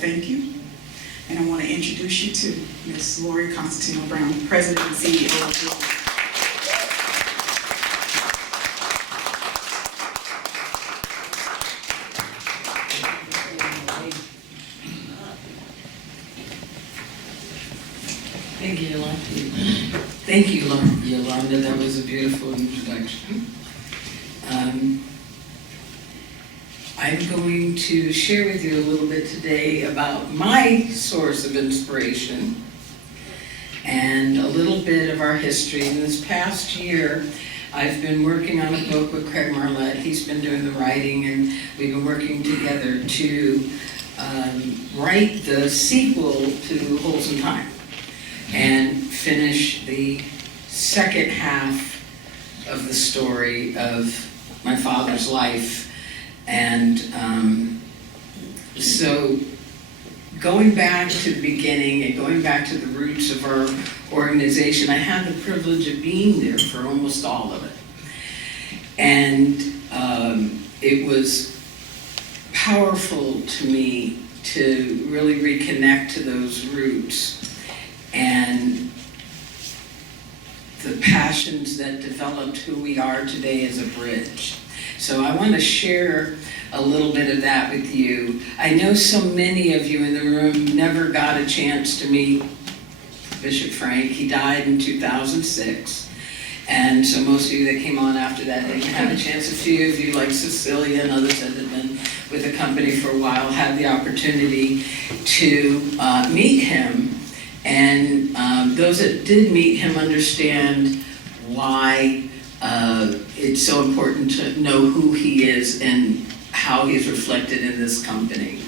thank you. And I want to introduce you to Ms. Lori Costantino-Brown, President and CEO of Google. Thank you, Yolanda. Thank you, Yolanda. That was a beautiful introduction. I'm going to share with you a little bit today about my source of inspiration and a little bit of our history. In this past year, I've been working on a book with Craig Marlette. He's been doing the writing, and we've been working together to write the sequel to Holes in Time and finish the second half of the story of my father's life. And so going back to the beginning and going back to the roots of our organization, I had the privilege of being there for almost all of it. And it was powerful to me to really reconnect to those roots and the passions that developed who we are today as a bridge. So I want to share a little bit of that with you. I know so many of you in the room never got a chance to meet Bishop Frank. He died in 2006. And so most of you that came on after that didn't have a chance. A few of you, like Cecilia and others that had been with the company for a while, had the opportunity to meet him. And those that did meet him understand why it's so important to know who he is and how he's reflected in this company.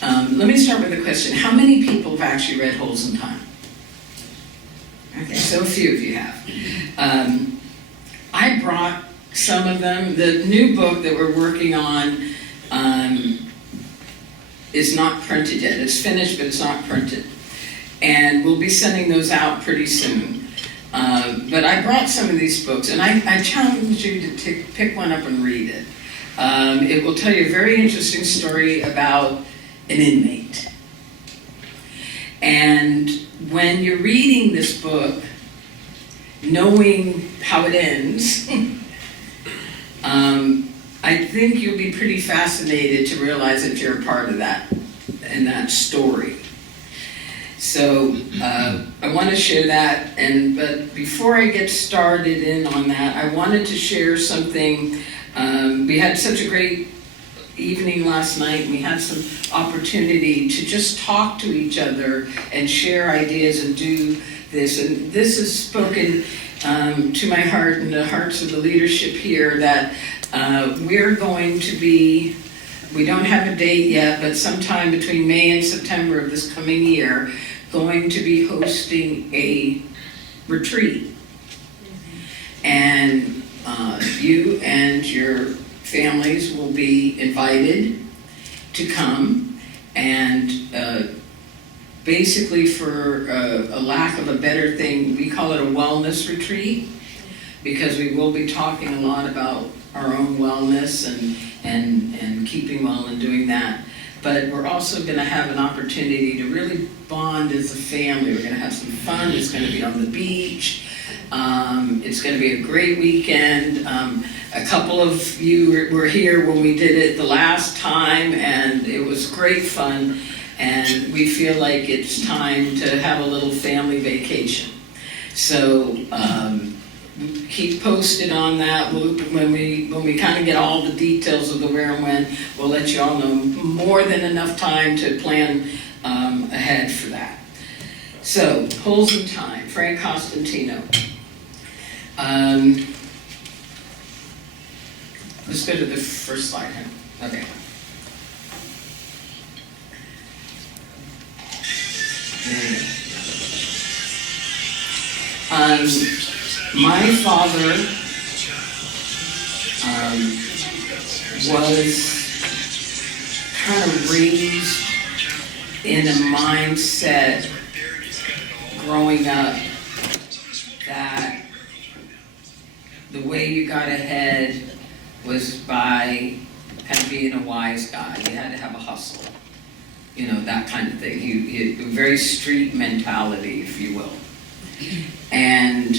Let me start with a question. How many people have actually read Holes in Time? Okay, so a few of you have. I brought some of them. The new book that we're working on is not printed yet. It's finished, but it's not printed. And we'll be sending those out pretty soon. But I brought some of these books, and I challenge you to pick one up and read it. It will tell you a very interesting story about an inmate. And when you're reading this book, knowing how it ends, I think you'll be pretty fascinated to realize that you're a part of that, in that story. So I want to share that, but before I get started in on that, I wanted to share something. We had such a great evening last night, and we had some opportunity to just talk to each other and share ideas and do this. And this is spoken to my heart and the hearts of the leadership here that we're going to be, we don't have a date yet, but sometime between May and September of this coming year, going to be hosting a retreat. And you and your families will be invited to come, and basically, for a lack of a better thing, we call it a wellness retreat, because we will be talking a lot about our own wellness and keeping well and doing that. But we're also going to have an opportunity to really bond as a family. We're going to have some fun. It's going to be on the beach. It's going to be a great weekend. A couple of you were here when we did it the last time, and it was great fun. And we feel like it's time to have a little family vacation. So keep posted on that. When we kind of get all the details of the where and when, we'll let you all know. More than enough time to plan ahead for that. So, Holes in Time, Frank Costantino. Let's go to the first slide here. Okay. My father was kind of raised in a mindset growing up that the way you got ahead was by kind of being a wise guy. You had to have a hustle. you know, that kind of thing. He very street mentality, if you will. And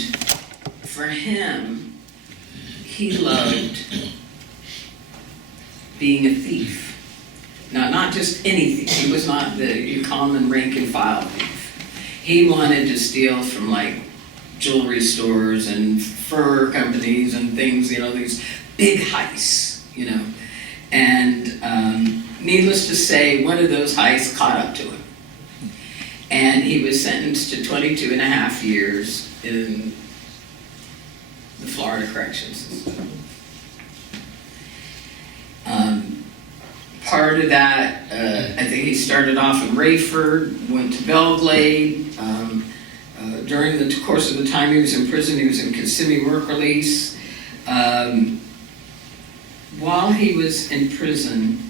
for him, he loved being a thief. Now, not just any thief. He was not the common rank and file thief. He wanted to steal from like jewelry stores and fur companies and things, you know, these big heists, you know. And needless to say, one of those heists caught up to him. And he was sentenced to 22 and a half years in the Florida corrections system. Part of that, I think he started off in Rayford, went to Belglade. During the course of the time he was in prison, he was in Kissimmee work release. While he was in prison,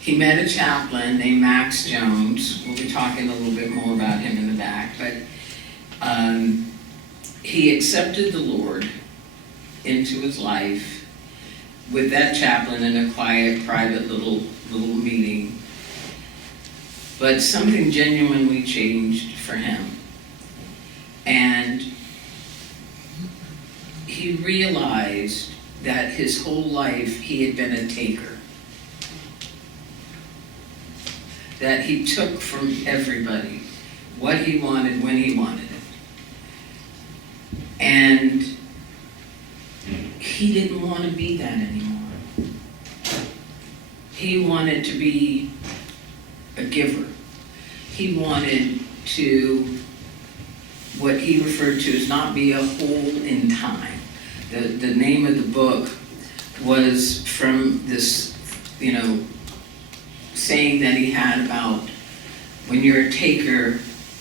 he met a chaplain named Max Jones. We'll be talking a little bit more about him in the back, but he accepted the Lord into his life with that chaplain in a quiet, private little meeting. But something genuinely changed for him. And he realized that his whole life he had been a taker. That he took from everybody what he wanted when he wanted it. And he didn't want to be that anymore. He wanted to be a giver. He wanted to, what he referred to as not be a hole in time. The name of the book was from this, you know, saying that he had about, when you're a taker,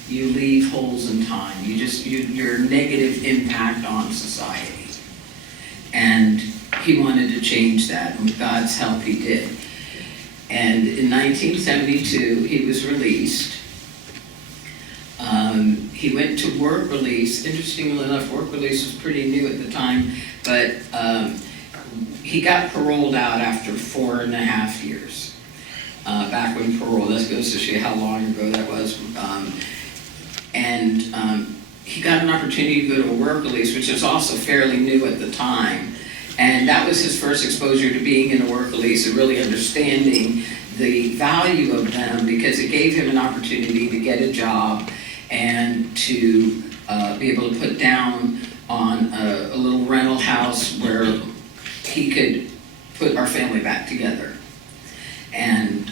you leave holes in time. Your negative impact on society. And he wanted to change that, and with God's help he did. And in 1972, he was released. He went to work release. Interestingly enough, work release was pretty new at the time, but he got paroled out after 4.5 years. Back when parole, that goes to show you how long ago that was. He got an opportunity to go to a work release, which was also fairly new at the time. And that was his first exposure to being in a work release and really understanding the value of them, because it gave him an opportunity to get a job and to be able to put down on a little rental house where he could put our family back together and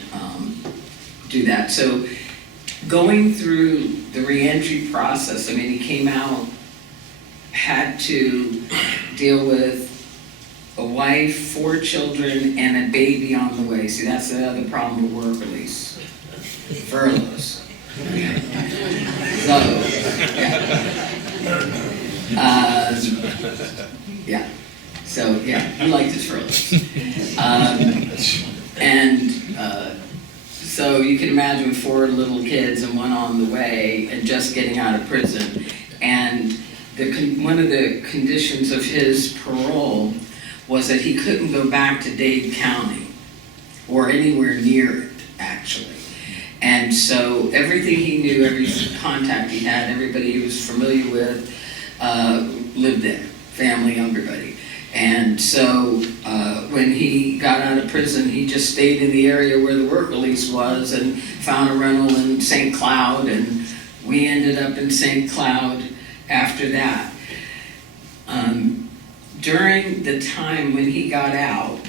do that. So going through the reentry process, I mean, he came out, had to deal with a wife, 4 children, and a baby on the way. See, that's the other problem with work release. Furloughs. So, yeah. So, yeah, he liked his furloughs. So you can imagine 4 little kids and 1 on the way and just getting out of prison. And one of the conditions of his parole was that he couldn't go back to Dade County or anywhere near it, actually. And so everything he knew, every contact he had, everybody he was familiar with, lived there, family, everybody. And so when he got out of prison, he just stayed in the area where the work release was and found a rental in St. Cloud, and we ended up in St. Cloud after that. During the time when he got out,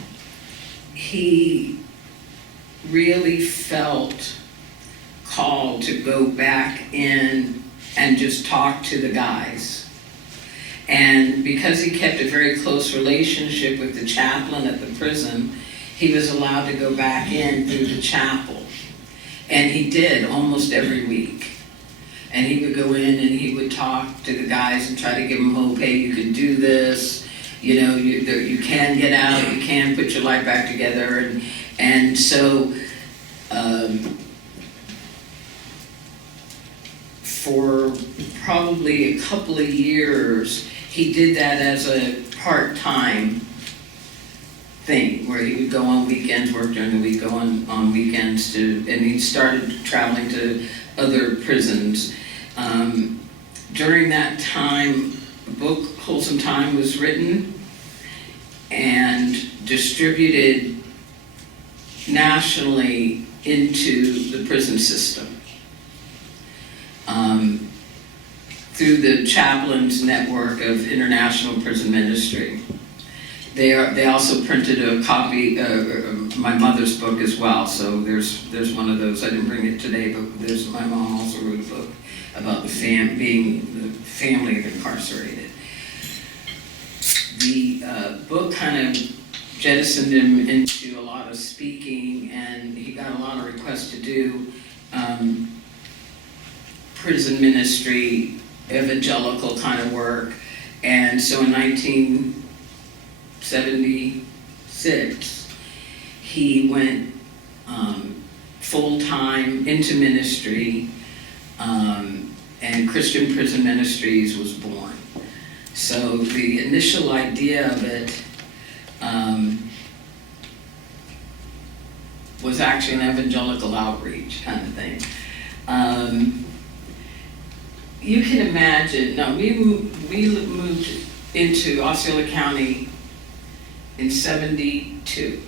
he really felt called to go back in and just talk to the guys. And because he kept a very close relationship with the chaplain at the prison, he was allowed to go back in through the chapel. And he did almost every week. And he would go in and he would talk to the guys and try to give them hope. Hey, you can do this. You know, you can get out. You can put your life back together. And so for probably a couple of years, he did that as a part-time thing, where he would go on weekends, work during the week, go on weekends and he started traveling to other prisons. During that time, the book Wholesome Time was written and distributed nationally into the prison system through the Chaplains Network of International Prison Ministry. They also printed a copy of my mother's book as well, so there's one of those. I didn't bring it today, but my mom also wrote a book about being the family of incarcerated. The book kind of jettisoned him into a lot of speaking, and he got a lot of requests to do prison ministry, evangelical kind of work. And so in 1976, he went full-time into ministry, and Christian Prison Ministries was born. So the initial idea of it was actually an evangelical outreach kind of thing. You can imagine, we moved into Osceola County in '72.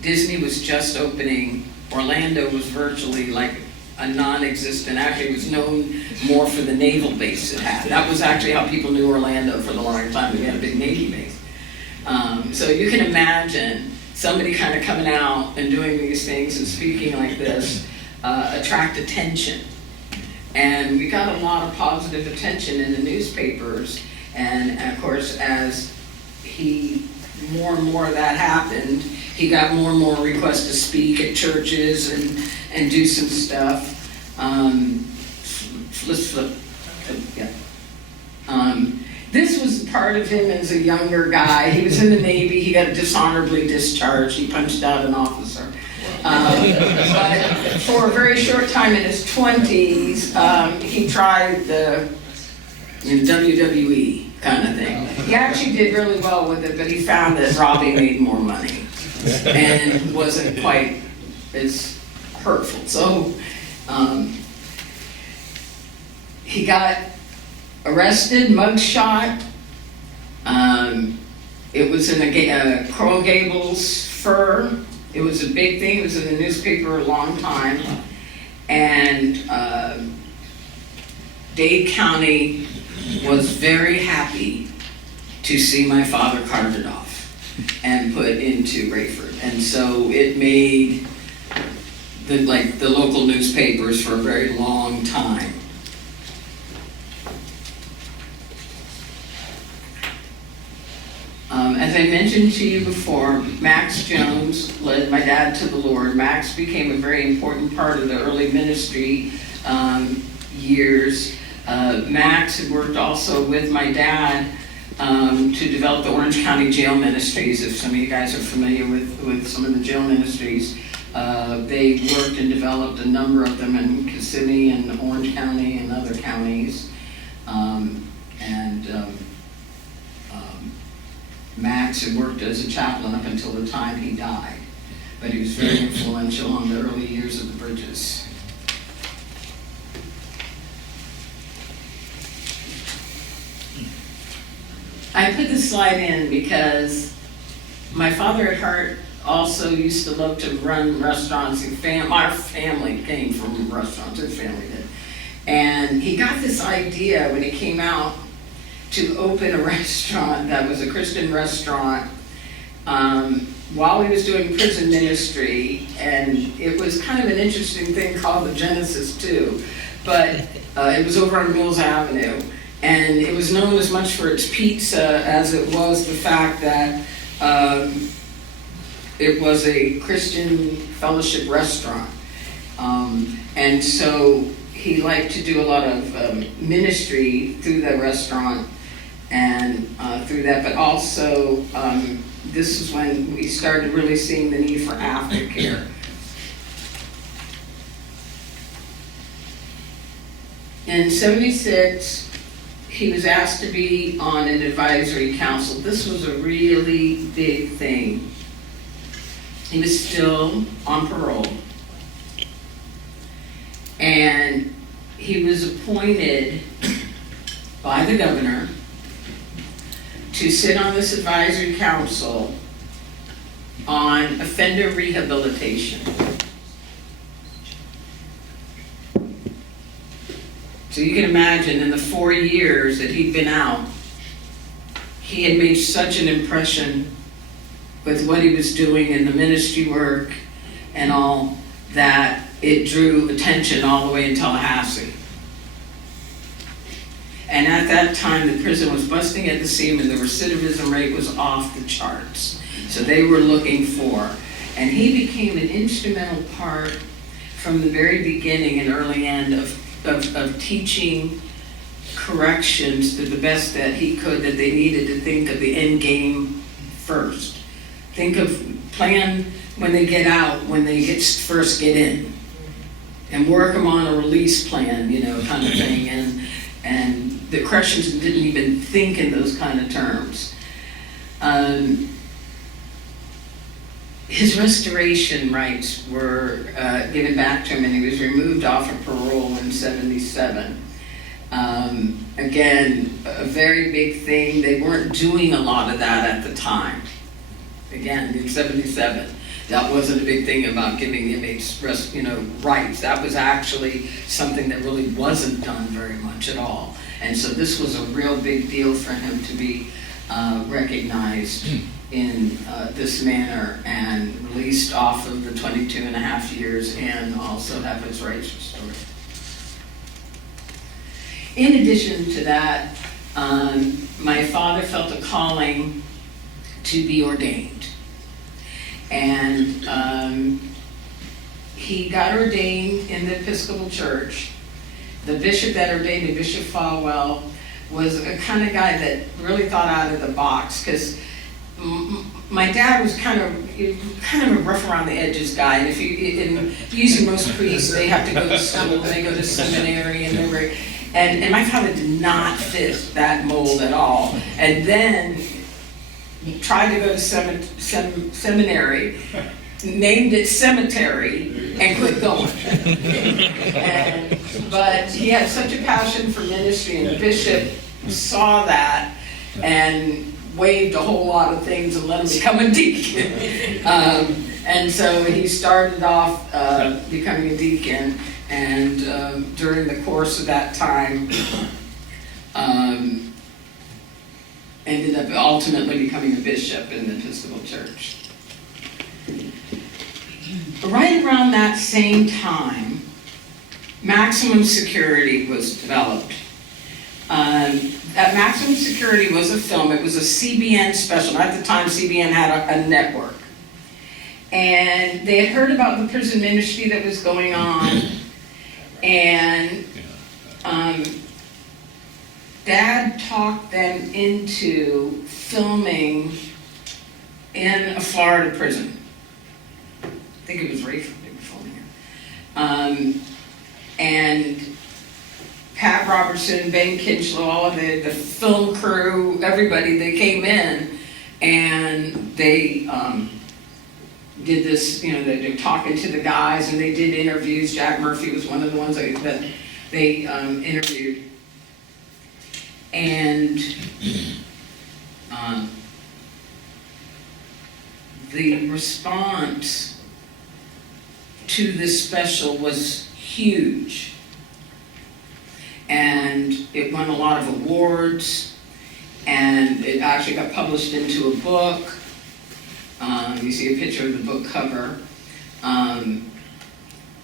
Disney was just opening. Orlando was virtually like a non-existent. Actually, it was known more for the naval base it had. That was actually how people knew Orlando for the long time. We had a big Navy base. So you can imagine somebody kind of coming out and doing these things and speaking like this attract attention. And we got a lot of positive attention in the newspapers. And of course, as more and more of that happened, he got more and more requests to speak at churches and do some stuff. Let's flip. Yeah. This was part of him as a younger guy. He was in the Navy. He got dishonorably discharged. He punched out an officer. But for a very short time in his 20s, he tried the WWE kind of thing. He actually did really well with it, but he found that robbing made more money and wasn't quite as hurtful. So he got arrested, mugshot. It was in a Coral Gables fur. It was a big thing. It was in the newspaper a long time. And Dade County was very happy to see my father carted off and put into Rayford. And so it made the local newspapers for a very long time. As I mentioned to you before, Max Jones led my dad to the Lord. Max became a very important part of the early ministry years. Max had worked also with my dad to develop the Orange County Jail Ministries. If some of you guys are familiar with some of the jail ministries, they worked and developed a number of them in Kissimmee and Orange County and other counties. Max had worked as a chaplain up until the time he died, but he was very influential on the early years of the Bridges. I put this slide in because my father at heart also used to love to run restaurants. Our family came from restaurants, his family did. And he got this idea when he came out to open a restaurant that was a Christian restaurant while he was doing prison ministry. And it was kind of an interesting thing called the Genesis too. But it was over on Mills Avenue. And it was known as much for its pizza as it was the fact that it was a Christian fellowship restaurant. And so he liked to do a lot of ministry through the restaurant and through that, but also this is when we started really seeing the need for aftercare. In '76, he was asked to be on an advisory council. This was a really big thing. He was still on parole. And he was appointed by the governor to sit on this advisory council on offender rehabilitation. So you can imagine in the 4 years that he'd been out, he had made such an impression with what he was doing in the ministry work and all, that it drew attention all the way in Tallahassee. And at that time, the prison was busting at the seam and the recidivism rate was off the charts. So they were looking for, and he became an instrumental part from the very beginning and early end of teaching corrections to the best that he could, that they needed to think of the end game first. Think of plan when they get out, when they first get in, and work them on a release plan, kind of thing. And the corrections didn't even think in those kind of terms. His restoration rights were given back to him, and he was removed off of parole in '77. Again, a very big thing. They weren't doing a lot of that at the time. Again, in '77, that wasn't a big thing about giving inmates rights. That was actually something that really wasn't done very much at all. And so this was a real big deal for him to be recognized in this manner and released off of the 22 and a half years and also have his rights restored. In addition to that, my father felt a calling to be ordained. And he got ordained in the Episcopal Church. The bishop that ordained him, Bishop Falwell, was a kind of guy that really thought out of the box, because my dad was kind of a rough around the edges guy. And usually most priests, they have to go to school, and they go to seminary, and they're very, and my father did not fit that mold at all. And then tried to go to seminary, named it cemetery, and quit going. But he had such a passion for ministry, and the bishop saw that and waived a whole lot of things and let him become a deacon. And so he started off becoming a deacon, and during the course of that time, ended up ultimately becoming a bishop in the Episcopal Church. Right around that same time, Maximum Security was developed. Maximum Security was a film. It was a CBN special. At the time, CBN had a network. And they had heard about the prison ministry that was going on. And Dad talked them into filming in a Florida prison. I think it was Rayford they were filming here. And Pat Robertson, Ben Kinchlow, all of the film crew, everybody, they came in and they did this, they were talking to the guys and they did interviews. Jack Murphy was one of the ones that they interviewed. And the response to this special was huge. And it won a lot of awards, and it actually got published into a book. You see a picture of the book cover.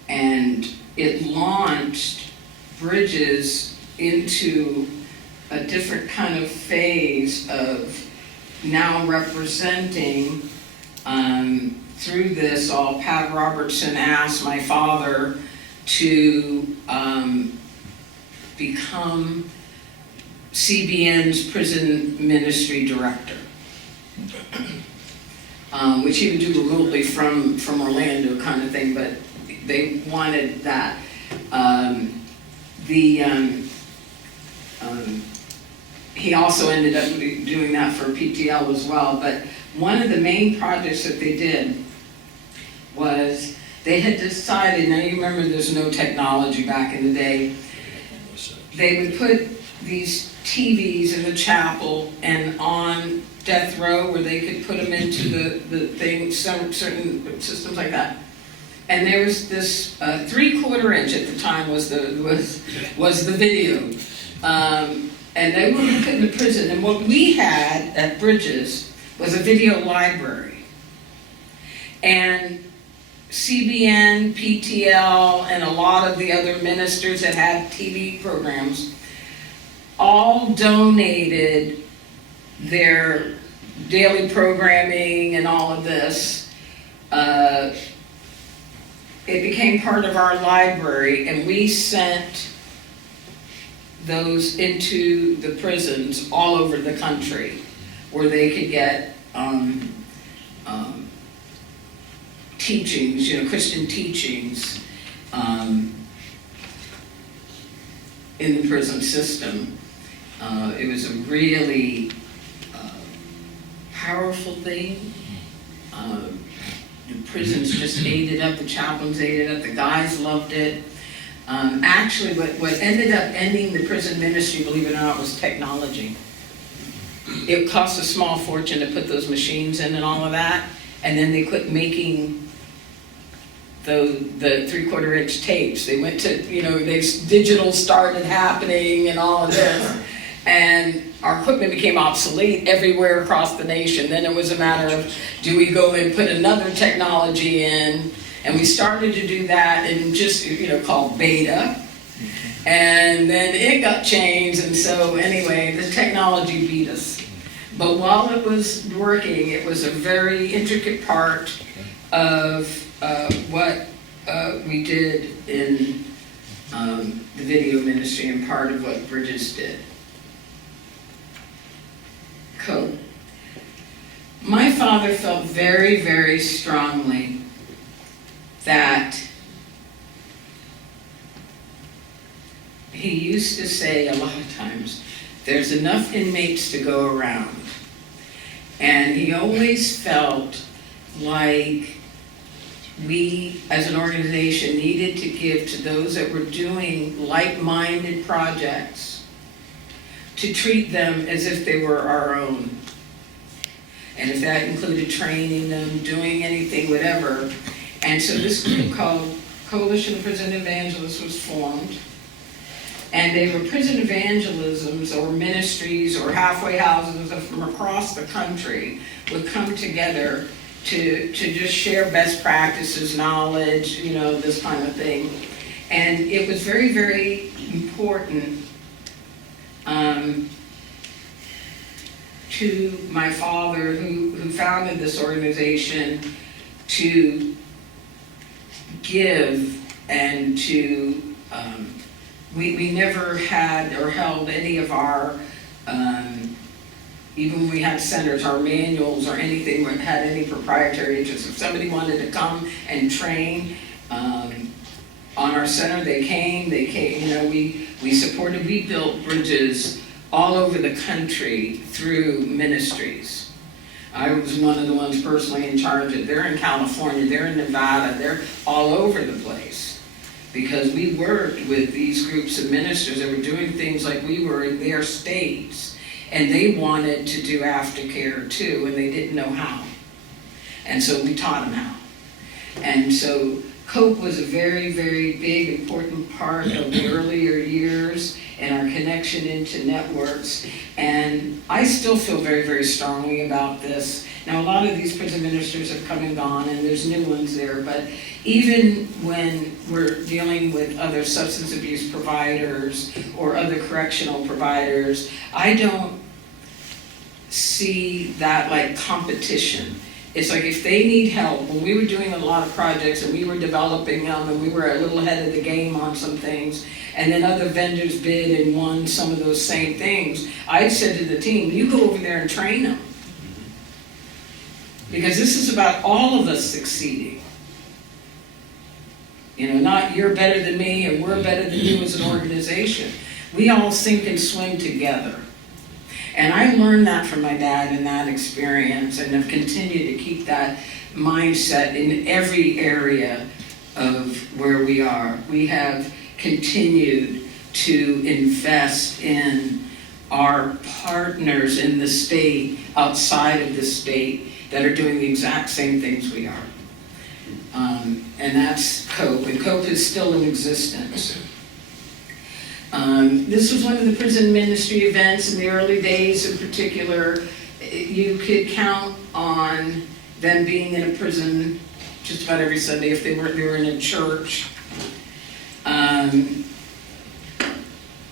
And it launched Bridges into a different kind of phase of now representing, through this all, Pat Robertson asked my father to become CBN's prison ministry director, which he would do remotely from Orlando kind of thing, but they wanted that. he also ended up doing that for PTL as well. But one of the main projects that they did was they had decided, now you remember there's no technology back in the day, they would put these TVs in the chapel and on death row where they could put them into the thing, some certain systems like that. And there was this 3/4 inch at the time was the video. And they were put in the prison. And what we had at Bridges was a video library. And CBN, PTL, and a lot of the other ministers that had TV programs all donated their daily programming and all of this. It became part of our library, and we sent those into the prisons all over the country where they could get teachings, Christian teachings in the prison system. It was a really powerful thing. The prisons just ate it up, the chaplains ate it up, the guys loved it. Actually, what ended up ending the prison ministry, believe it or not, was technology. It cost a small fortune to put those machines in and all of that, and then they quit making the 3/4 inch tapes. They went to, digital started happening and all of this, and our equipment became obsolete everywhere across the nation. Then it was a matter of, do we go and put another technology in? And we started to do that in just, called beta. And then it got changed, and so anyway, the technology beat us. But while it was working, it was a very intricate part of what we did in the video ministry and part of what Bridges did. Cool. My father felt very, very strongly that he used to say a lot of times, there's enough inmates to go around. And he always felt like we, as an organization, needed to give to those that were doing like-minded projects, to treat them as if they were our own. And if that included training them, doing anything, whatever. And so this group called Coalition of Prison Evangelists was formed. And they were prison evangelisms or ministries or halfway houses from across the country would come together to just share best practices, knowledge, this kind of thing. And it was very, very important to my father, who founded this organization, to give and to, we never had or held any of our, even when we had centers, our manuals or anything that had any proprietary interest. If somebody wanted to come and train on our center, they came, we supported, we built bridges all over the country through ministries. I was one of the ones personally in charge of, they're in California, they're in Nevada, they're all over the place. Because we worked with these groups of ministers that were doing things like we were in their states, and they wanted to do aftercare too, and they didn't know how. And so we taught them how. And so COPE was a very, very big, important part of the earlier years and our connection into networks. And I still feel very, very strongly about this. Now, a lot of these prison ministers have come and gone, and there's new ones there, but even when we're dealing with other substance abuse providers or other correctional providers, I don't see that like competition. It's like if they need help, when we were doing a lot of projects and we were developing them and we were a little ahead of the game on some things, and then other vendors bid and won some of those same things, I said to the team, you go over there and train them. Because this is about all of us succeeding. Not you're better than me and we're better than you as an organization. We all sink and swim together. And I learned that from my dad in that experience, and have continued to keep that mindset in every area of where we are. We have continued to invest in our partners in the state, outside of the state, that are doing the exact same things we are. And that's COPE, and COPE is still in existence. This was one of the prison ministry events in the early days in particular. You could count on them being in a prison just about every Sunday if they were in a church,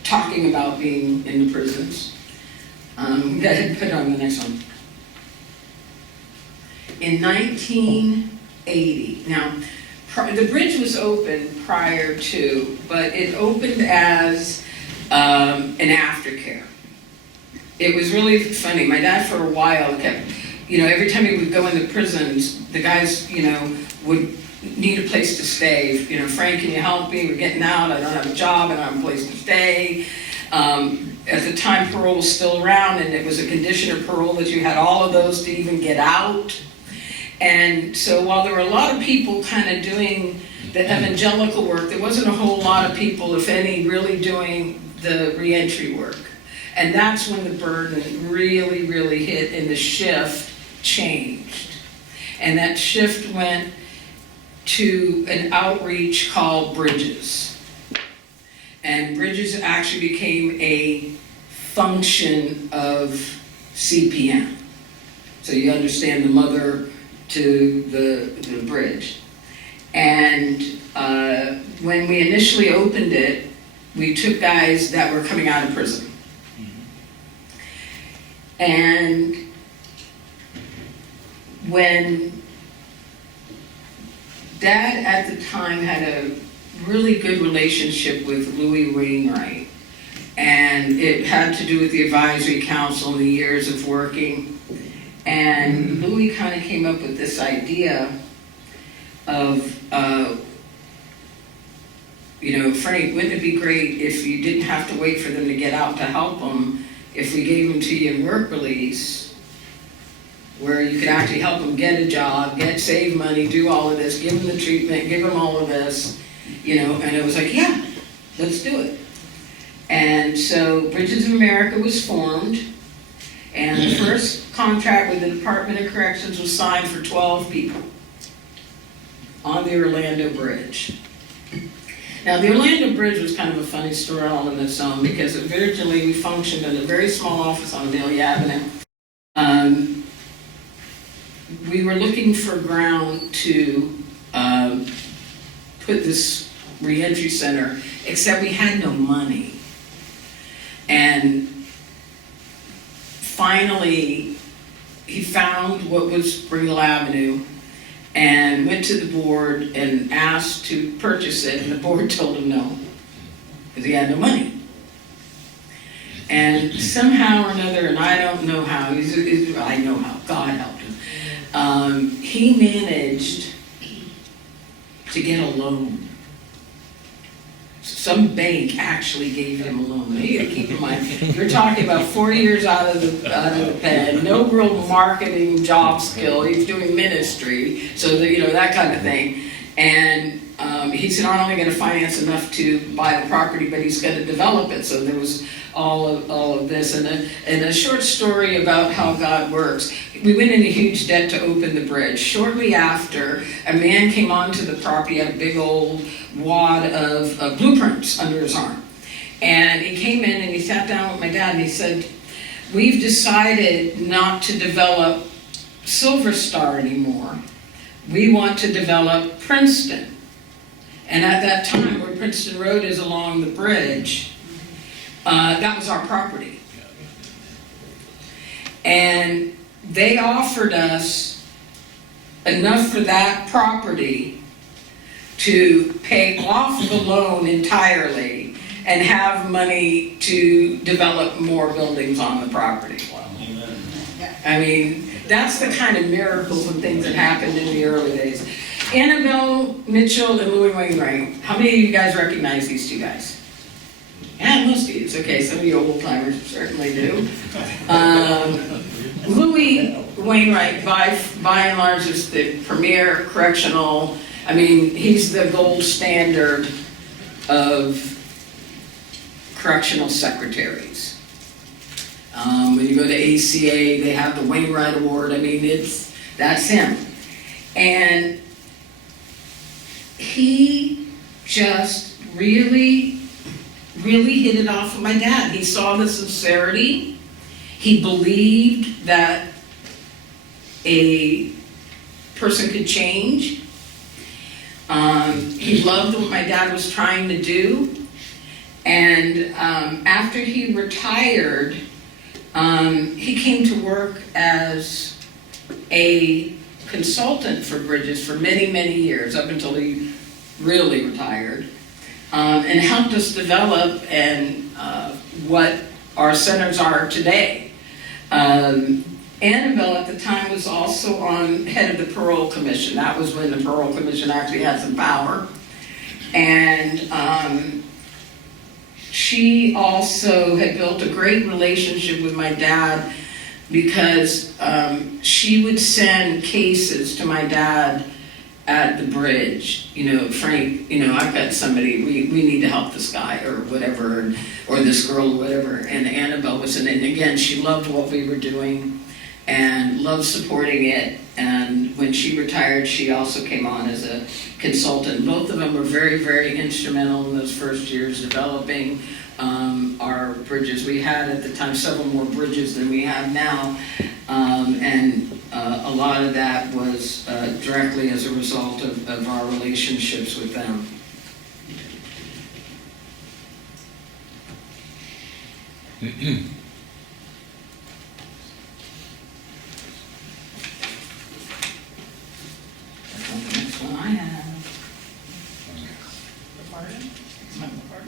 talking about being in the prisons. Go ahead and put on the next one. In 1980, now the bridge was open prior to, but it opened as an aftercare. It was really funny. My dad for a while kept, every time he would go in the prisons, the guys, would need a place to stay. Frank, can you help me? We're getting out. I don't have a job. I don't have a place to stay. At the time, parole was still around, and it was a condition of parole that you had all of those to even get out. And so while there were a lot of people kind of doing the evangelical work, there wasn't a whole lot of people, if any, really doing the reentry work. And that's when the burden really, really hit and the shift changed. And that shift went to an outreach called Bridges. And Bridges actually became a function of CPM. So you understand the mother to the bridge. And when we initially opened it, we took guys that were coming out of prison. And when Dad at the time had a really good relationship with Louis Wainwright, and it had to do with the advisory council and the years of working. And Louis kind of came up with this idea of, Frank, wouldn't it be great if you didn't have to wait for them to get out to help them, if we gave them to you in work release, where you could actually help them get a job, save money, do all of this, give them the treatment, give them all of this, and it was like, yeah, let's do it. And so Bridges of America was formed, and the first contract with the Department of Corrections was signed for 12 people on the Orlando Bridge. Now, the Orlando Bridge was kind of a funny story all in its own, because originally we functioned in a very small office on Amelia Avenue. We were looking for ground to put this reentry center, except we had no money. And finally, he found what was Springle Avenue and went to the board and asked to purchase it, and the board told him no, because he had no money. And somehow or another, and I don't know how, I know how, God helped him, he managed to get a loan. Some bank actually gave him a loan. You gotta keep in mind, you're talking about 4 years out of the pen, no real marketing job skill. He's doing ministry, so that kind of thing. And he's not only going to finance enough to buy the property, but he's going to develop it. So there was all of this, and a short story about how God works. We went into huge debt to open the bridge. Shortly after, a man came onto the property, had a big old wad of blueprints under his arm. And he came in and he sat down with my dad and he said, "We've decided not to develop Silver Star anymore. We want to develop Princeton." And at that time, where Princeton Road is along the bridge, that was our property. And they offered us enough for that property to pay off the loan entirely and have money to develop more buildings on the property. Wow. I mean, that's the kind of miracles and things that happened in the early days. Annabelle Mitchell and Louis Wainwright. How many of you guys recognize these two guys? Yeah, most of you, it's okay, some of you old timers certainly do. Louis Wainwright, by and large, is the premier correctional, I mean, he's the gold standard of correctional secretaries. When you go to ACA, they have the Wainwright Award, I mean, that's him. And he just really hit it off with my dad. He saw the sincerity. He believed that a person could change. He loved what my dad was trying to do. And after he retired, he came to work as a consultant for bridges for many, many years, up until he really retired. And helped us develop what our centers are today. Annabelle at the time was also head of the Parole Commission. That was when the Parole Commission actually had some power. And she also had built a great relationship with my dad because she would send cases to my dad at the bridge, Frank, I've got somebody, we need to help this guy or whatever, or this girl or whatever. And Annabelle was in it. And again, she loved what we were doing and loved supporting it. And when she retired, she also came on as a consultant. Both of them were very, very instrumental in those first years developing our bridges. We had at the time several more bridges than we have now. A lot of that was directly as a result of our relationships with them. That's the next one I have.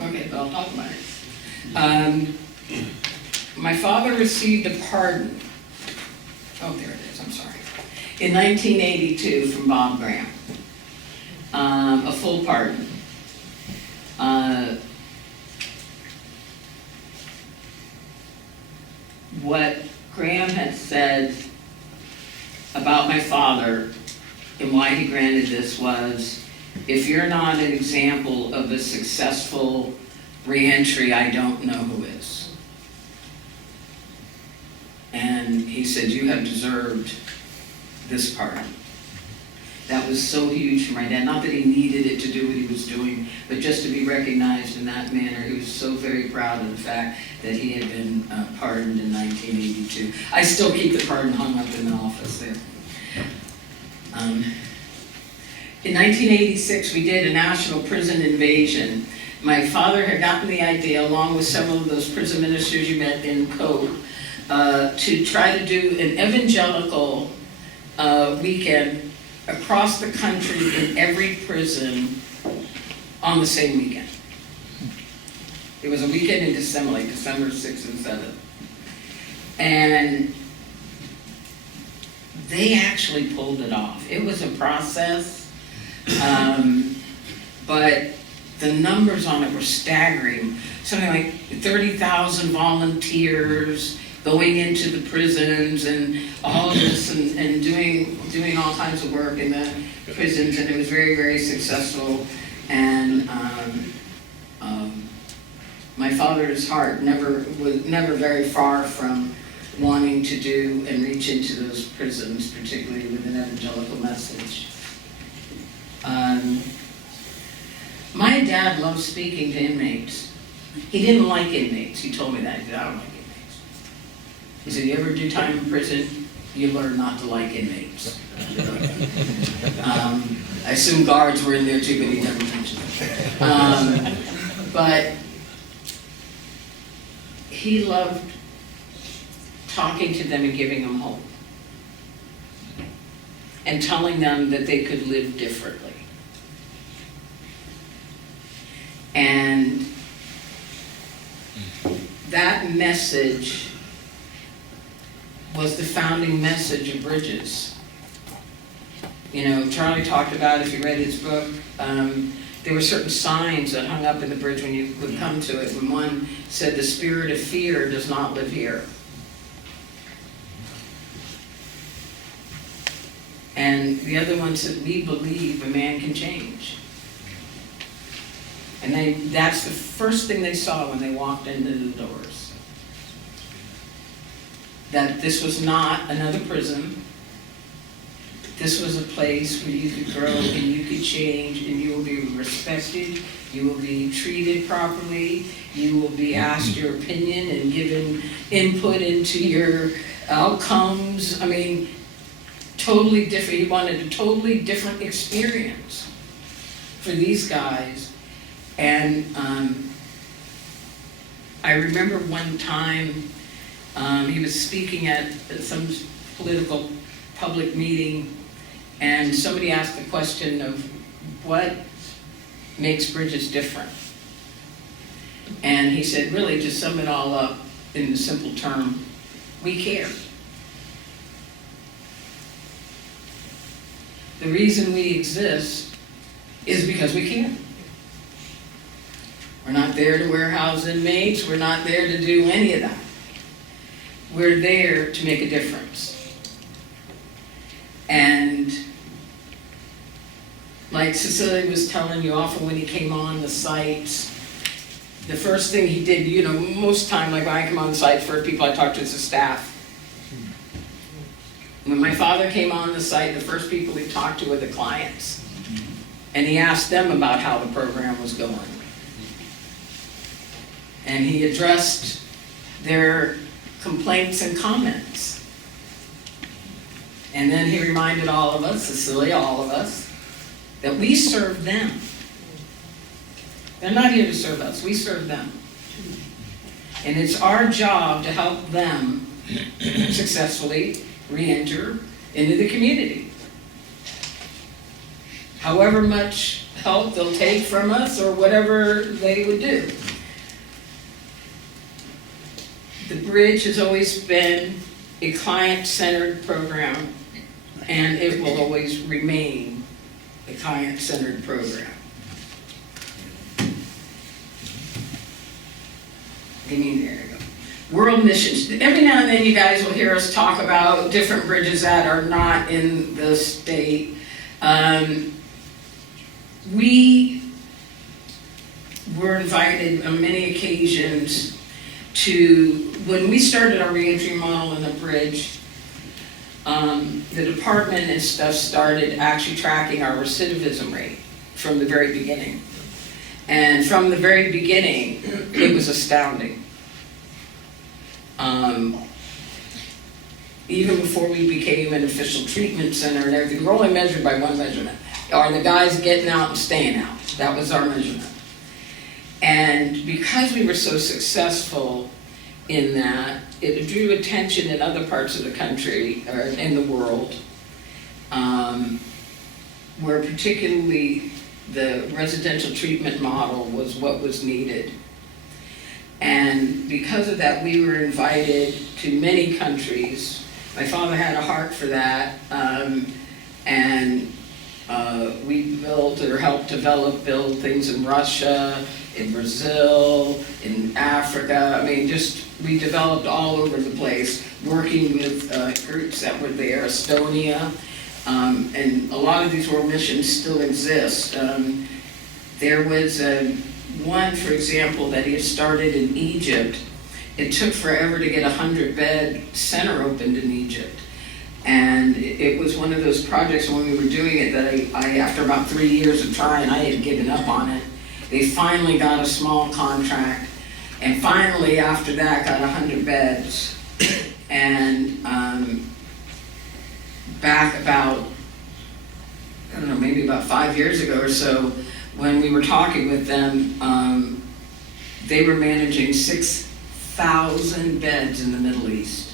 Okay, but I'll talk about it. My father received a pardon. Oh, there it is, I'm sorry. In 1982 from Bob Graham. A full pardon. What Graham had said about my father and why he granted this was, if you're not an example of a successful reentry, I don't know who is. And he said, you have deserved this pardon. That was so huge for my dad. Not that he needed it to do what he was doing, but just to be recognized in that manner. He was so very proud of the fact that he had been pardoned in 1982. I still keep the pardon hung up in the office there. In 1986, we did a national prison invasion. My father had gotten the idea, along with several of those prison ministers you met in Code, to try to do an evangelical weekend across the country in every prison on the same weekend. It was a weekend in December, like December 6th and 7th. And they actually pulled it off. It was a process, but the numbers on it were staggering. Something like 30,000 volunteers going into the prisons and all of this and doing all kinds of work in the prisons, and it was very, very successful. And my father's heart was never very far from wanting to do and reach into those prisons, particularly with an evangelical message. My dad loved speaking to inmates. He didn't like inmates. He told me that. He said, I don't like inmates. He said, you ever do time in prison, you learn not to like inmates. I assume guards were in there too, but he never mentioned it. But he loved talking to them and giving them hope. And telling them that they could live differently. And that message was the founding message of Bridges. You know, Charlie talked about, if you read his book, there were certain signs that hung up in the bridge when you would come to it, and one said, "The spirit of fear does not live here." And the other one said, "We believe a man can change." And that's the first thing they saw when they walked into the doors. That this was not another prison. This was a place where you could grow and you could change, and you will be respected, you will be treated properly, you will be asked your opinion and given input into your outcomes. I mean, totally different. He wanted a totally different experience for these guys. And I remember one time he was speaking at some political public meeting, and somebody asked the question of what makes bridges different. And he said, really, to sum it all up in the simple term, we care. The reason we exist is because we care. We're not there to warehouse inmates. We're not there to do any of that. We're there to make a difference. And like Cecilia was telling you, often when he came on the sites, the first thing he did, you know, most time, like when I come on the site, first people I talk to is the staff. When my father came on the site, the first people he talked to were the clients. And he asked them about how the program was going. And he addressed their complaints and comments. And then he reminded all of us, Cecilia, all of us, that we serve them. They're not here to serve us, we serve them. And it's our job to help them successfully re-enter into the community. However much help they'll take from us or whatever they would do. The Bridge has always been a client-centered program, and it will always remain a client-centered program. There you go. World missions. Every now and then you guys will hear us talk about different bridges that are not in the state. We were invited on many occasions to, when we started our reentry model in the bridge, the department and stuff started actually tracking our recidivism rate from the very beginning. And from the very beginning, it was astounding. Even before we became an official treatment center and everything, we're only measured by one measurement. Are the guys getting out and staying out? That was our measurement. And because we were so successful in that, it drew attention in other parts of the country, or in the world, where particularly the residential treatment model was what was needed. And because of that, we were invited to many countries. My father had a heart for that, and we built or helped build things in Russia, in Brazil, in Africa. I mean, we developed all over the place, working with groups that were there, Estonia, and a lot of these world missions still exist. There was one, for example, that he had started in Egypt. It took forever to get a 100-bed center opened in Egypt. And it was one of those projects when we were doing it that I after about 3 years of trying, I had given up on it. They finally got a small contract, and finally after that got 100 beds. And back about, I don't know, maybe about 5 years ago or so, when we were talking with them, they were managing 6,000 beds in the Middle East.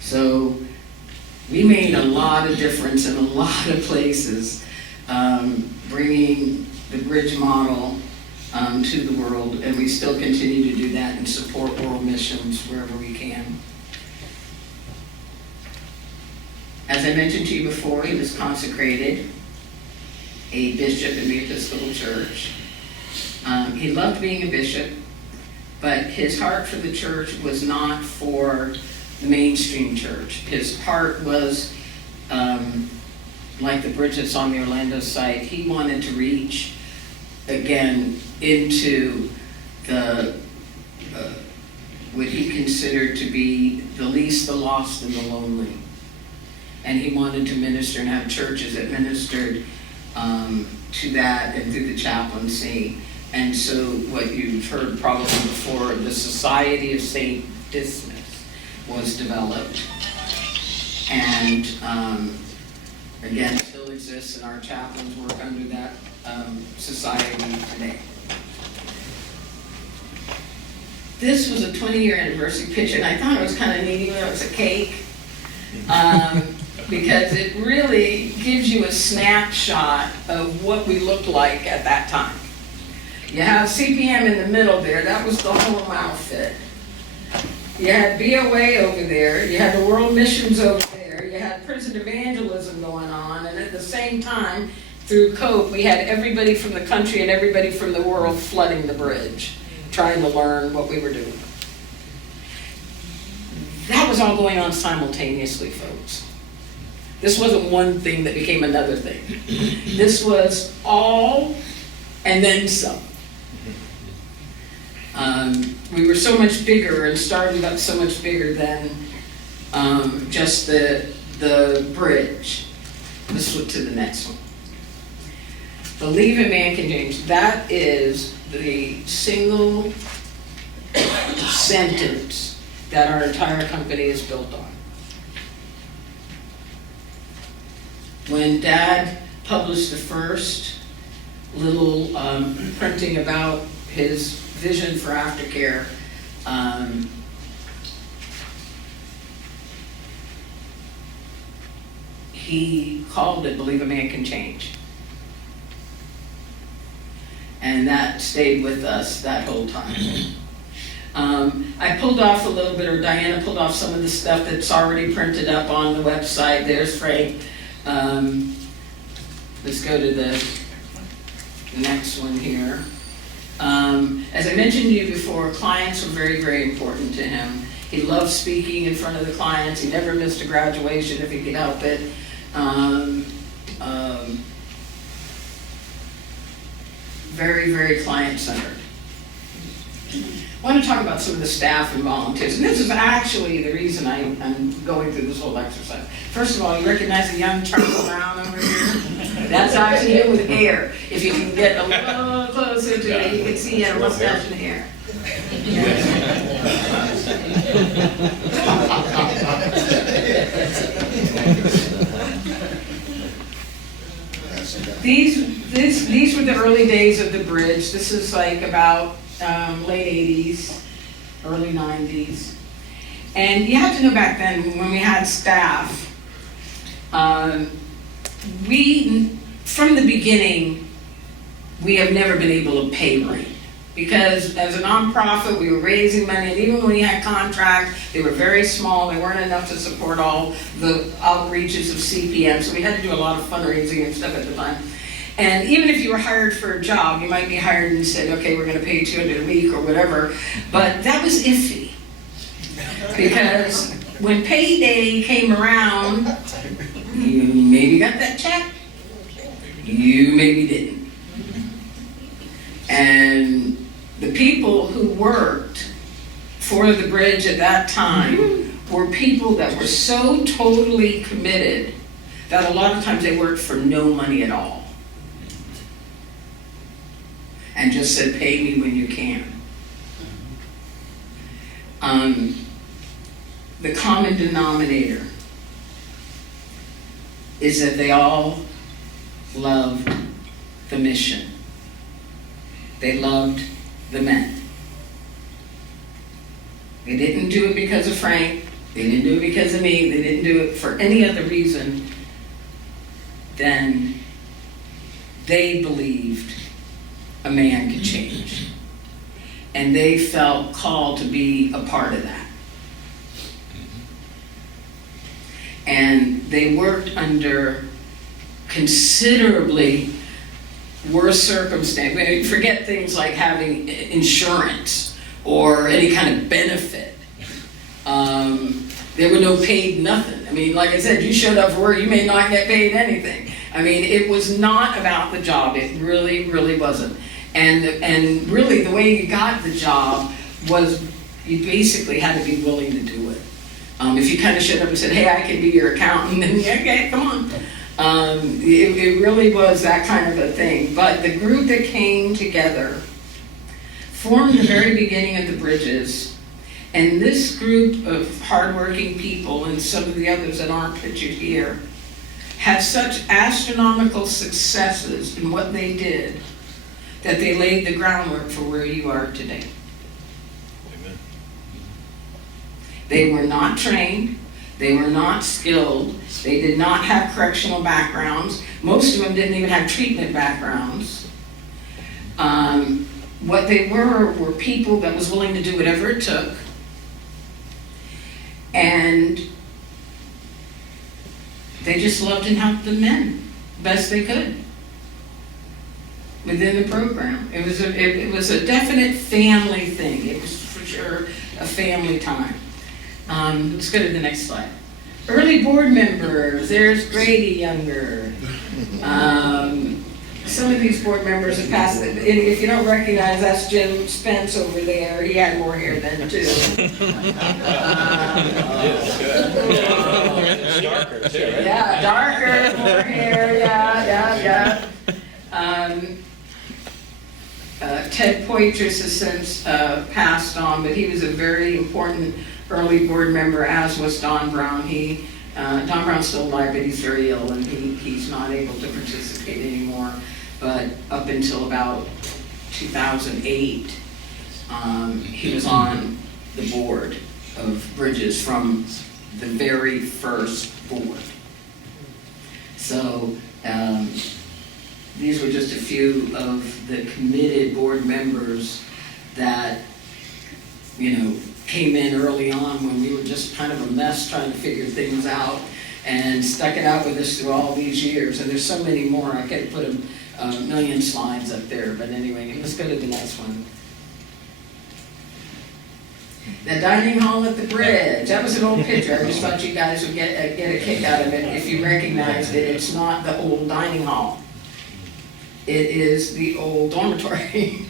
So we made a lot of difference in a lot of places, bringing the bridge model to the world, and we still continue to do that and support world missions wherever we can. As I mentioned to you before, he was consecrated a bishop in the Episcopal Church. He loved being a bishop, but his heart for the church was not for the mainstream church. His heart was like the bridge that's on the Orlando site. He wanted to reach again into the what he considered to be the least, the lost, and the lonely. And he wanted to minister and have churches that ministered to that and through the chaplaincy. And so what you've heard probably before, the Society of St. Dismas was developed. And again, still exists, and our chaplains work under that society today. This was a 20-year anniversary picture, and I thought it was kind of neat, even though it's a cake, because it really gives you a snapshot of what we looked like at that time. You have CPM in the middle there, that was the whole outfit. You had BOA over there, you had the World Missions over there, you had prison evangelism going on, and at the same time, through COPE, we had everybody from the country and everybody from the world flooding the bridge, trying to learn what we were doing. That was all going on simultaneously, folks. This wasn't one thing that became another thing. This was all and then some. We were so much bigger and started up so much bigger than just the bridge. Let's look to the next one. Believe a man can change. That is the single sentence that our entire company is built on. When Dad published the first little printing about his vision for aftercare, he called it Believe a Man Can Change. And that stayed with us that whole time. I pulled off a little bit, or Diana pulled off some of the stuff that's already printed up on the website. There's Frank. Let's go to the next one here. As I mentioned to you before, clients were very, very important to him. He loved speaking in front of the clients. He never missed a graduation if he could help it. Very, very client-centered. I want to talk about some of the staff and volunteers. And this is actually the reason I'm going through this whole exercise. First of all, you recognize the young Costantino-Brown over here? That's actually him with hair. If you can get a little closer to it, you can see he had a mustache and hair. These were the early days of the bridge. This is like about late 80s, early 90s. And you have to know back then when we had staff, from the beginning, we have never been able to pay right. Because as a nonprofit, we were raising money, and even when we had contracts, they were very small. They weren't enough to support all the outreaches of CPM, so we had to do a lot of fundraising and stuff at the time. And even if you were hired for a job, you might be hired and said, okay, we're gonna pay you $200 a week or whatever, but that was iffy. Because when payday came around, you maybe got that check, you maybe didn't. And the people who worked for the bridge at that time were people that were so totally committed that a lot of times they worked for no money at all. And just said, pay me when you can. The common denominator is that they all loved the mission. They loved the men. They didn't do it because of Frank. They didn't do it because of me. They didn't do it for any other reason than they believed a man could change. And they felt called to be a part of that. And they worked under considerably worse circumstances. I mean, forget things like having insurance or any kind of benefit. There were no paid nothing. I mean, like I said, you showed up for work, you may not get paid anything. I mean, it was not about the job. It really, really wasn't. And really, the way you got the job was you basically had to be willing to do it. If you kind of showed up and said, hey, I can be your accountant, then yeah, okay, come on. It really was that kind of a thing. But the group that came together formed the very beginning of the Bridges. And this group of hardworking people, and some of the others that aren't pictured here, had such astronomical successes in what they did that they laid the groundwork for where you are today. Amen. They were not trained, they were not skilled, they did not have correctional backgrounds, most of them didn't even have treatment backgrounds. What they were people that was willing to do whatever it took, and they just loved and helped the men best they could within the program. It was a definite family thing. It was for sure a family time. Let's go to the next slide. Early board members, there's Grady Younger. Some of these board members have passed, and if you don't recognize, that's Jim Spence over there. He had more hair then too. Darker too, right? Yeah, darker, more hair, yeah. Ted Poitras has since passed on, but he was a very important early board member, as was Don Brown. Don Brown's still alive, but he's very ill, and he's not able to participate anymore. But up until about 2008, he was on the board of Bridges from the very first board. So these were just a few of the committed board members that, came in early on when we were just kind of a mess trying to figure things out, and stuck it out with us through all these years. And there's so many more. I could put a million slides up there, but anyway, let's go to the next one. The dining hall at the Bridge. That was an old picture. I just thought you guys would get a kick out of it if you recognized it. It's not the old dining hall. It is the old dormitory.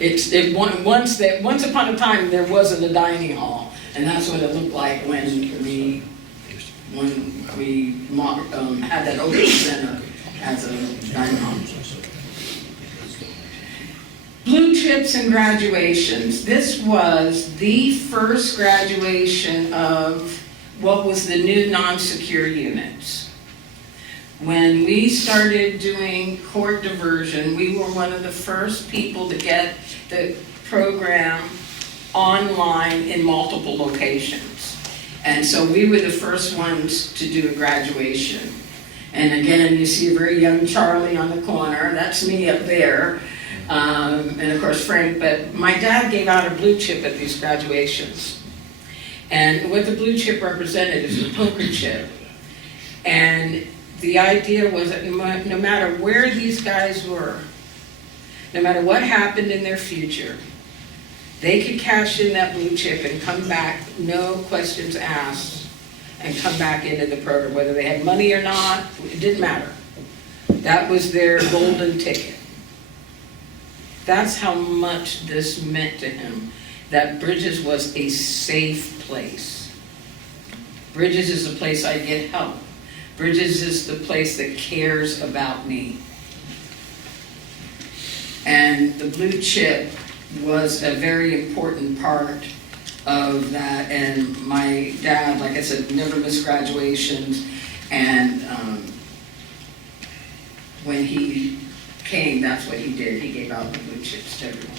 Once upon a time there wasn't a dining hall, and that's what it looked like when we had that open center as a dining hall. Blue chips and graduations. This was the first graduation of what was the new non-secure units. When we started doing court diversion, we were one of the first people to get the program online in multiple locations. And so we were the first ones to do a graduation. And again, you see a very young Charlie on the corner. That's me up there. And of course Frank, but my dad gave out a blue chip at these graduations. And what the blue chip represented is the poker chip. And the idea was that no matter where these guys were, no matter what happened in their future, they could cash in that blue chip and come back, no questions asked, and come back into the program. Whether they had money or not, it didn't matter. That was their golden ticket. That's how much this meant to him, that Bridges was a safe place. Bridges is the place I get help. Bridges is the place that cares about me. And the blue chip was a very important part of that. And my dad, like I said, never missed graduations. And when he came, that's what he did. He gave out the blue chips to everyone.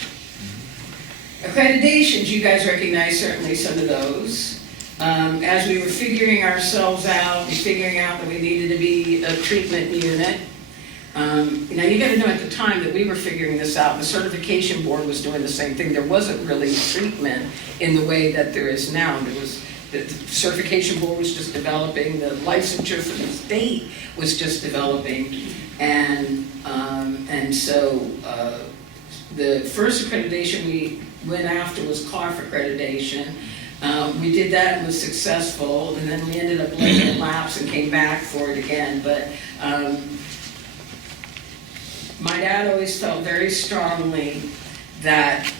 Accreditations, you guys recognize certainly some of those. As we were figuring ourselves out and figuring out that we needed to be a treatment unit. Now you got to know at the time that we were figuring this out, the certification board was doing the same thing. There wasn't really treatment in the way that there is now. There was the certification board was just developing, the licensure for the state was just developing, and so the first accreditation we went after was CARF accreditation. We did that and was successful, and then we ended up letting it lapse and came back for it again. But my dad always felt very strongly that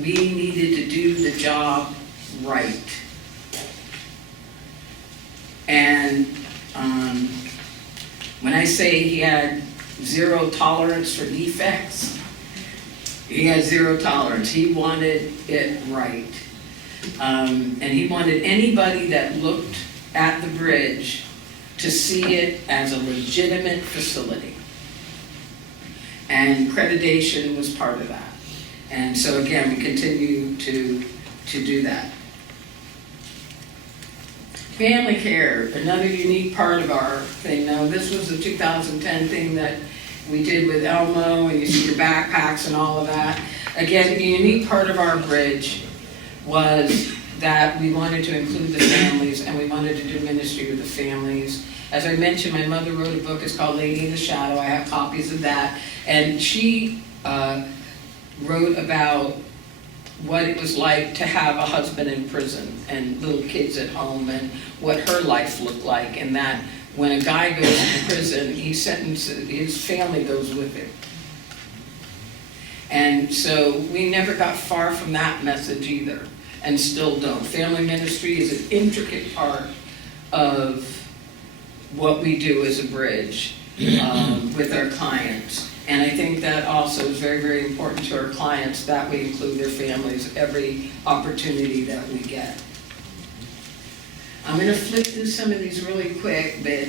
we needed to do the job right. And when I say he had zero tolerance for defects, he had zero tolerance. He wanted it right. And he wanted anybody that looked at the bridge to see it as a legitimate facility. And accreditation was part of that. And so again, we continue to do that. Family care, another unique part of our thing. Now, this was a 2010 thing that we did with Elmo, and you see the backpacks and all of that. Again, a unique part of our bridge was that we wanted to include the families, and we wanted to do ministry with the families. As I mentioned, my mother wrote a book, it's called Lady in the Shadow. I have copies of that. And she wrote about what it was like to have a husband in prison and little kids at home, and what her life looked like, and that when a guy goes to prison, his family goes with him. And so we never got far from that message either, and still don't. Family ministry is an intricate part of what we do as a bridge with our clients. And I think that also is very, very important to our clients, that we include their families every opportunity that we get. I'm going to flip through some of these really quick, but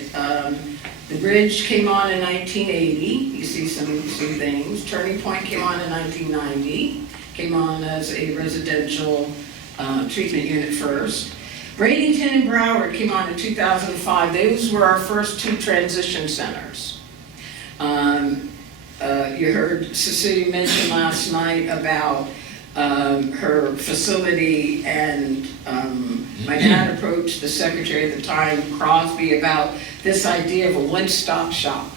the bridge came on in 1980. You see some things. Turning Point came on in 1990. Came on as a residential treatment unit first. Bradenton and Broward came on in 2005. Those were our first two transition centers. You heard Cecilia mention last night about her facility, and my dad approached the secretary at the time, Crosby, about this idea of a one-stop shop.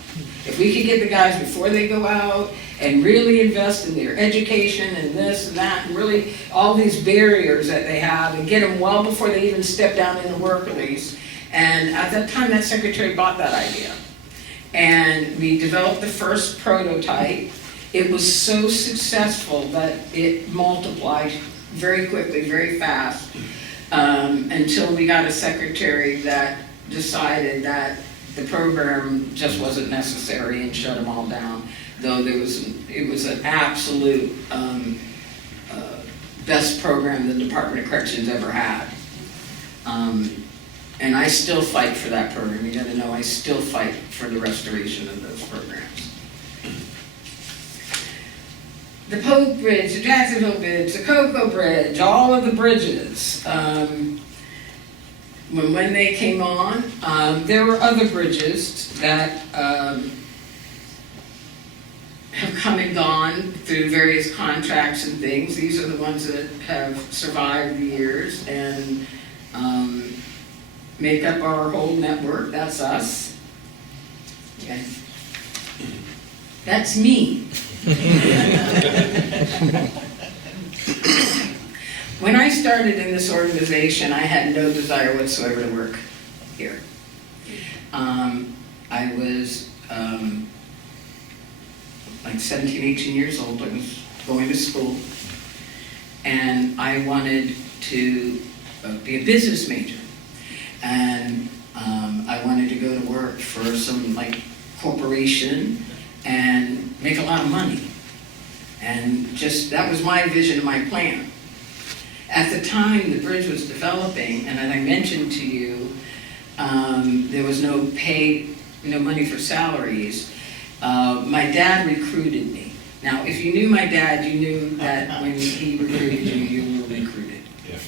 If we could get the guys before they go out and really invest in their education and this and that, and really all these barriers that they have, and get them well before they even step down in the work release. And at that time, that secretary bought that idea. And we developed the first prototype. It was so successful that it multiplied very quickly, very fast, until we got a secretary that decided that the program just wasn't necessary and shut them all down. Though it was an absolute best program the Department of Corrections ever had. And I still fight for that program. You gotta know, I still fight for the restoration of those programs. The Polk Bridge, the Jacksonville Bridge, the Cocoa Bridge, all of the bridges. When they came on, there were other bridges that have come and gone through various contracts and things. These are the ones that have survived the years and make up our whole network. That's us. Okay. That's me. When I started in this organization, I had no desire whatsoever to work here. I was like 17, 18 years old. I was going to school, and I wanted to be a business major. And I wanted to go to work for some corporation and make a lot of money. And just, that was my vision and my plan. At the time the bridge was developing, and as I mentioned to you, there was no pay, no money for salaries. My dad recruited me. Now, if you knew my dad, you knew that when he recruited you, you were recruited. Yeah.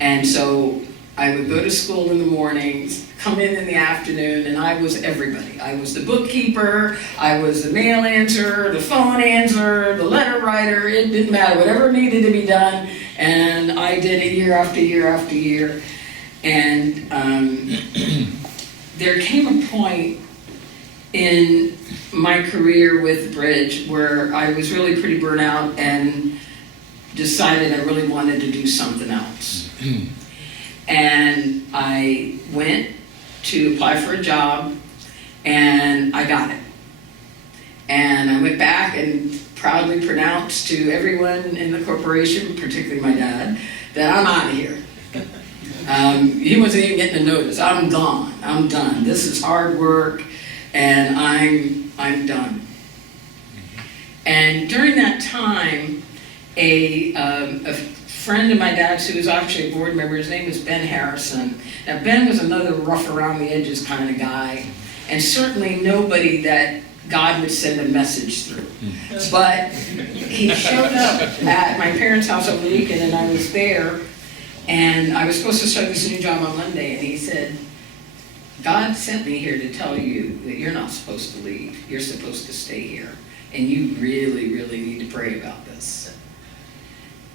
And so I would go to school in the mornings, come in the afternoon, and I was everybody. I was the bookkeeper, I was the mail answerer, the phone answerer, the letter writer. It didn't matter, whatever needed to be done, and I did it year after year after year. And there came a point in my career with the Bridge where I was really pretty burnt out and decided I really wanted to do something else. And I went to apply for a job, and I got it. And I went back and proudly pronounced to everyone in the corporation, particularly my dad, that I'm out of here. He wasn't even getting a notice. I'm gone. I'm done. This is hard work, and I'm done. And during that time, a friend of my dad's who was actually a board member, his name was Ben Harrison. Now Ben was another rough around the edges kind of guy, and certainly nobody that God would send a message through. But he showed up at my parents' house over the weekend, and I was there, and I was supposed to start this new job on Monday, and he said, God sent me here to tell you that you're not supposed to leave. You're supposed to stay here, and you really, really need to pray about this.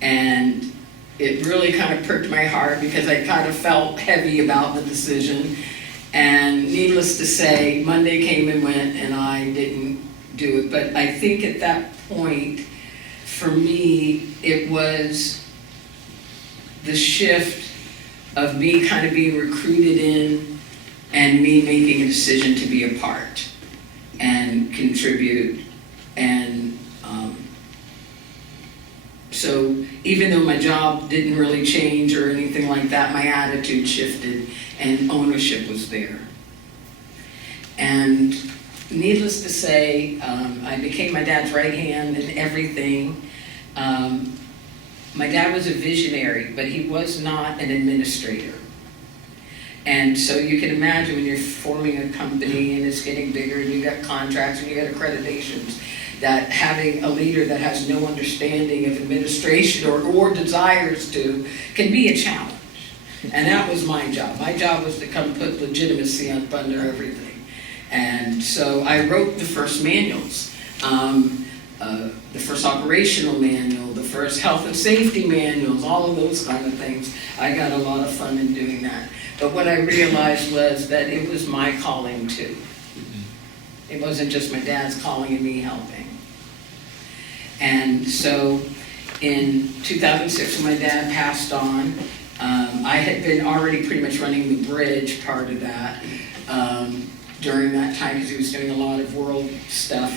And it really kind of pricked my heart because I kind of felt heavy about the decision. And needless to say, Monday came and went, and I didn't do it. But I think at that point, for me, it was the shift of me kind of being recruited in and me making a decision to be a part and contribute. And so even though my job didn't really change or anything like that, my attitude shifted and ownership was there. And needless to say, I became my dad's right hand in everything. My dad was a visionary, but he was not an administrator. And so you can imagine when you're forming a company and it's getting bigger and you got contracts and you got accreditations, that having a leader that has no understanding of administration or desires to can be a challenge. And that was my job. My job was to come put legitimacy up under everything. And so I wrote the first manuals, the first operational manual, the first health and safety manuals, all of those kind of things. I got a lot of fun in doing that. But what I realized was that it was my calling too. It wasn't just my dad's calling and me helping. And so in 2006, when my dad passed on, I had been already pretty much running the Bridge part of that during that time because he was doing a lot of world stuff.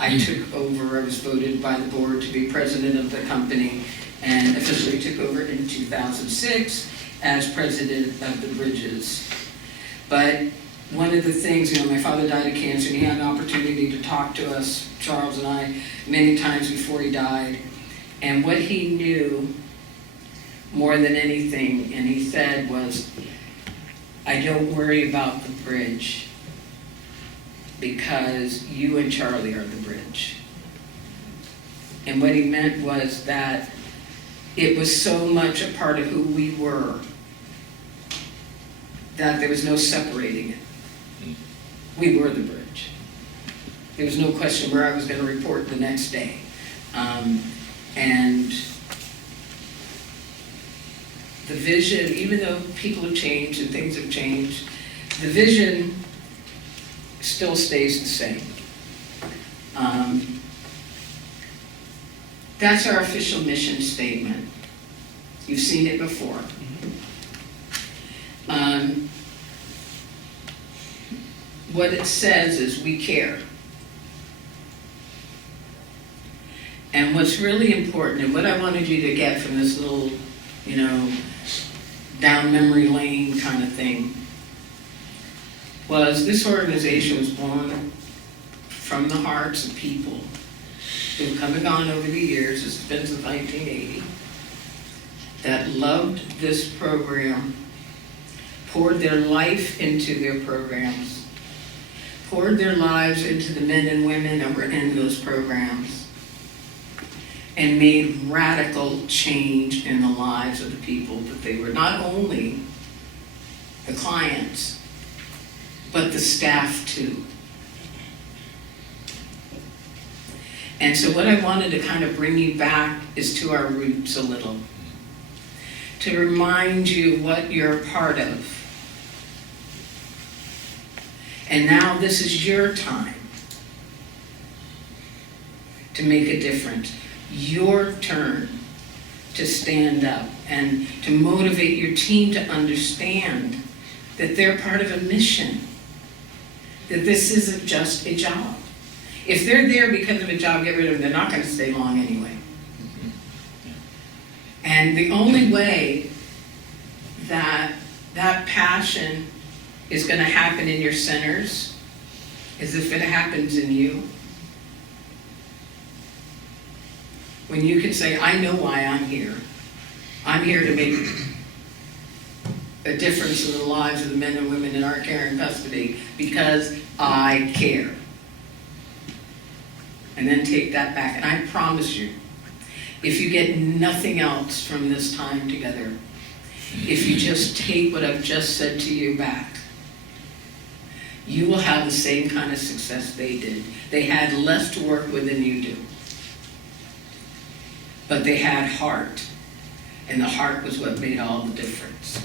I took over, I was voted by the board to be president of the company and officially took over in 2006 as president of the Bridges. But one of the things, my father died of cancer and he had an opportunity to talk to us, Charles and I, many times before he died. And what he knew more than anything, and he said was, I don't worry about the Bridge because you and Charlie are the Bridge. And what he meant was that it was so much a part of who we were that there was no separating it. We were the Bridge. There was no question where I was going to report the next day. And the vision, even though people have changed and things have changed, the vision still stays the same. That's our official mission statement. You've seen it before. What it says is we care. And what's really important, and what I wanted you to get from this little, down memory lane kind of thing, was this organization was born from the hearts of people who've come and gone over the years, it's been since 1980, that loved this program, poured their life into their programs, poured their lives into the men and women that were in those programs, and made radical change in the lives of the people that they were, not only the clients, but the staff too. And so what I wanted to kind of bring you back is to our roots a little. to remind you what you're a part of. And now this is your time to make a difference. Your turn to stand up and to motivate your team to understand that they're part of a mission, that this isn't just a job. If they're there because of a job, get rid of them. They're not going to stay long anyway. And the only way that that passion is going to happen in your centers is if it happens in you. When you can say, I know why I'm here. I'm here to make a difference in the lives of the men and women in our care and custody because I care. And then take that back. And I promise you, if you get nothing else from this time together, if you just take what I've just said to you back, you will have the same kind of success they did. They had less to work with than you do. But they had heart. And the heart was what made all the difference.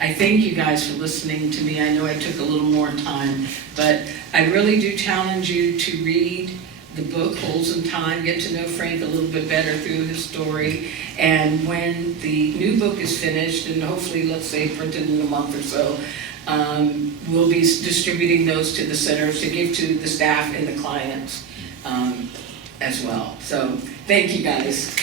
I thank you guys for listening to me. I know I took a little more time, but I really do challenge you to read the book, Holes in Time, get to know Frank a little bit better through his story. And when the new book is finished, and hopefully, let's say, printed in a month or so, we'll be distributing those to the centers to give to the staff and the clients as well. So thank you guys.